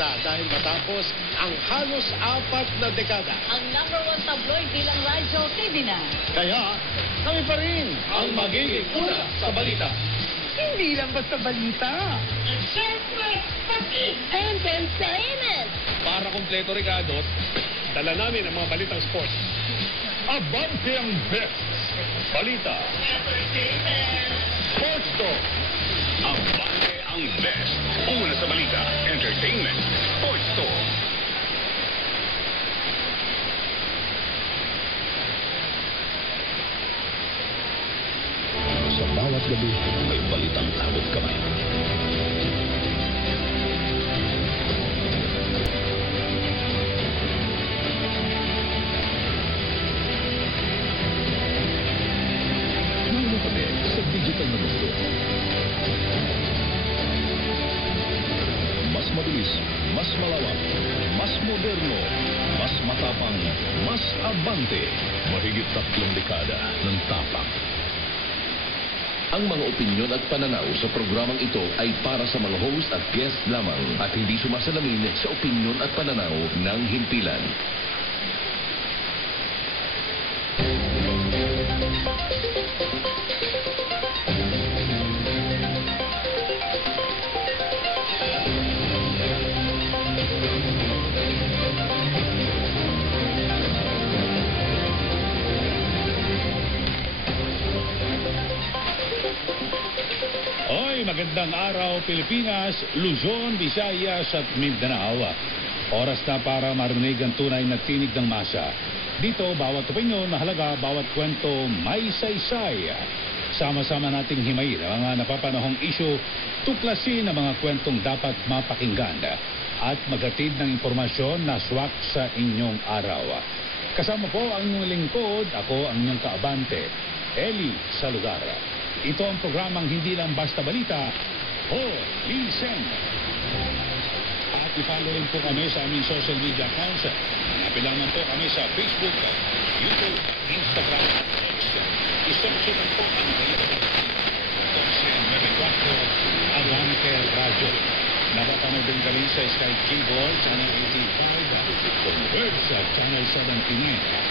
balita dahil matapos ang halos 4 na dekada. Ang #1 tabloid bilang radyo, TV na. Kaya kami pa rin ang magiging una sa balita. Hindi lang basta balita. Siyempre, pati entertainment. Para kumpleto, Ricardo, dala namin ang mga balitang sports. Abante ang best balita. Entertainment. Sports to. Abante ang best. Una sa balita, entertainment, sports to. Sa bawat gabi, may balitang takot kamay. Lalo kami sa digital na mundo. Mas mabilis, mas malawak, mas moderno, mas matapang, mas abante. Mahigit 3 dekada ng tapak. Ang mga opinyon at pananaw sa programang ito ay para sa mga host at guest lamang at hindi sumasalamin sa opinyon at pananaw ng himpilan. Magandang araw Pilipinas, Luzon, Visayas at Mindanao. Oras na para marinig ang tunay na tinig ng masa. Dito, bawat opinyon mahalaga, bawat kwento may saysay. Sama-sama nating himayin ang mga napapanahong isyu, tuklasin ang mga kwentong dapat mapakinggan at maghatid ng impormasyon na swak sa inyong araw. Kasama po ang inyong lingkod, ako ang inyong kaabante, Eli Saludar. Ito ang programang hindi lang basta balita, o listen. At i-follow rin po kami sa aming social media accounts. Hanapin lang po kami sa Facebook, YouTube, Instagram, at X. I-search lang po ang balita. Ito si 94 Abante Radio. Napapanood din kami sa Sky Cable, Channel 85, Converge, Channel 79.